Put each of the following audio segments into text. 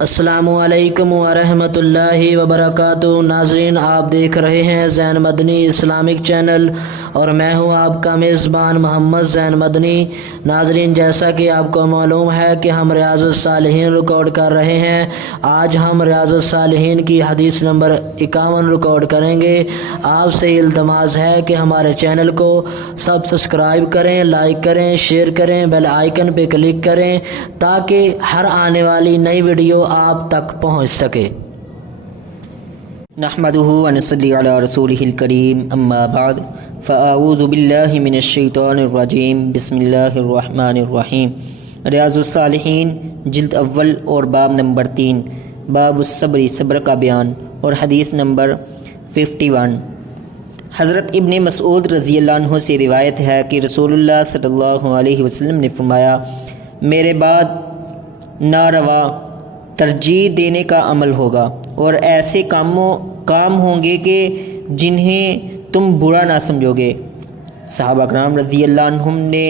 السلام علیکم ورحمۃ اللہ وبرکاتہ۔ ناظرین، آپ دیکھ رہے ہیں زین مدنی اسلامک چینل اور میں ہوں آپ کا میزبان محمد زین مدنی۔ ناظرین، جیسا کہ آپ کو معلوم ہے کہ ہم ریاض الصالحین ریکارڈ کر رہے ہیں۔ آج ہم ریاض الصالحین کی حدیث نمبر 51 ریکارڈ کریں گے۔ آپ سے التماس ہے کہ ہمارے چینل کو سبسکرائب کریں، لائک کریں، شیئر کریں، بیل آئیکن پہ کلک کریں تاکہ ہر آنے والی نئی ویڈیو آپ تک پہنچ سکے۔ نحمدہ ونصلی علی رسولہ الکریم، اما بعد فاعوذ باللہ من الشیطان الرجیم، بسم اللہ الرحمن الرحیم۔ ریاض الصالحین جلد اول اور باب نمبر 3، باب الصبر، صبر کا بیان، اور حدیث نمبر 51۔ حضرت ابن مسعود رضی اللہ عنہ سے روایت ہے کہ رسول اللہ صلی اللہ علیہ وسلم نے فرمایا، میرے بعد ناروا ترجیح دینے کا عمل ہوگا اور ایسے کام ہوں گے کہ جنہیں تم برا نہ سمجھو گے۔ صحابہ کرام رضی اللہ عنہم نے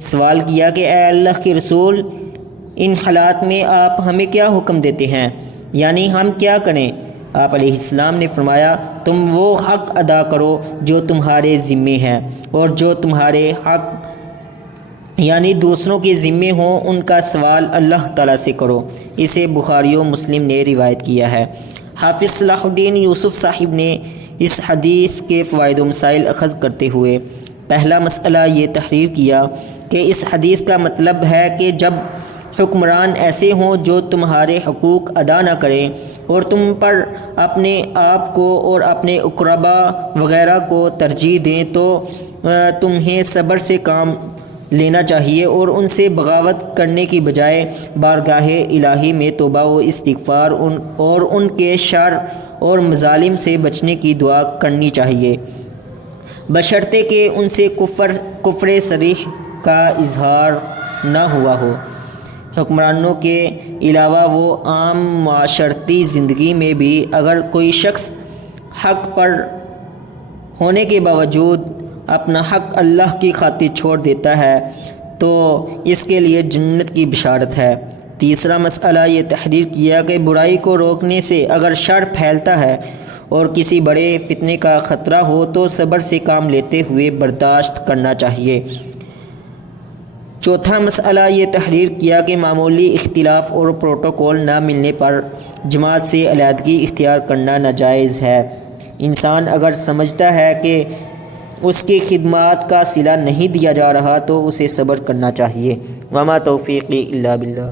سوال کیا کہ اے اللہ کے رسول، ان حالات میں آپ ہمیں کیا حکم دیتے ہیں، یعنی ہم کیا کریں؟ آپ علیہ السلام نے فرمایا، تم وہ حق ادا کرو جو تمہارے ذمے ہیں، اور جو تمہارے حق یعنی دوسروں کے ذمے ہوں ان کا سوال اللہ تعالیٰ سے کرو۔ اسے بخاری و مسلم نے روایت کیا ہے۔ حافظ صلاح الدین یوسف صاحب نے اس حدیث کے فوائد و مسائل اخذ کرتے ہوئے پہلا مسئلہ یہ تحریر کیا کہ اس حدیث کا مطلب ہے کہ جب حکمران ایسے ہوں جو تمہارے حقوق ادا نہ کریں اور تم پر اپنے آپ کو اور اپنے اقربا وغیرہ کو ترجیح دیں تو تمہیں صبر سے کام لینا چاہیے اور ان سے بغاوت کرنے کی بجائے بارگاہ الہی میں توبہ و استغفار اور ان کے شر اور مظالم سے بچنے کی دعا کرنی چاہیے، بشرطے کہ ان سے کفر صریح کا اظہار نہ ہوا ہو۔ حکمرانوں کے علاوہ وہ عام معاشرتی زندگی میں بھی اگر کوئی شخص حق پر ہونے کے باوجود اپنا حق اللہ کی خاطر چھوڑ دیتا ہے تو اس کے لیے جنت کی بشارت ہے۔ تیسرا مسئلہ یہ تحریر کیا کہ برائی کو روکنے سے اگر شر پھیلتا ہے اور کسی بڑے فتنے کا خطرہ ہو تو صبر سے کام لیتے ہوئے برداشت کرنا چاہیے۔ چوتھا مسئلہ یہ تحریر کیا کہ معمولی اختلاف اور پروٹوکول نہ ملنے پر جماعت سے علیحدگی اختیار کرنا ناجائز ہے۔ انسان اگر سمجھتا ہے کہ اس کی خدمات کا صلہ نہیں دیا جا رہا تو اسے صبر کرنا چاہیے۔ وما توفیقی الا باللہ۔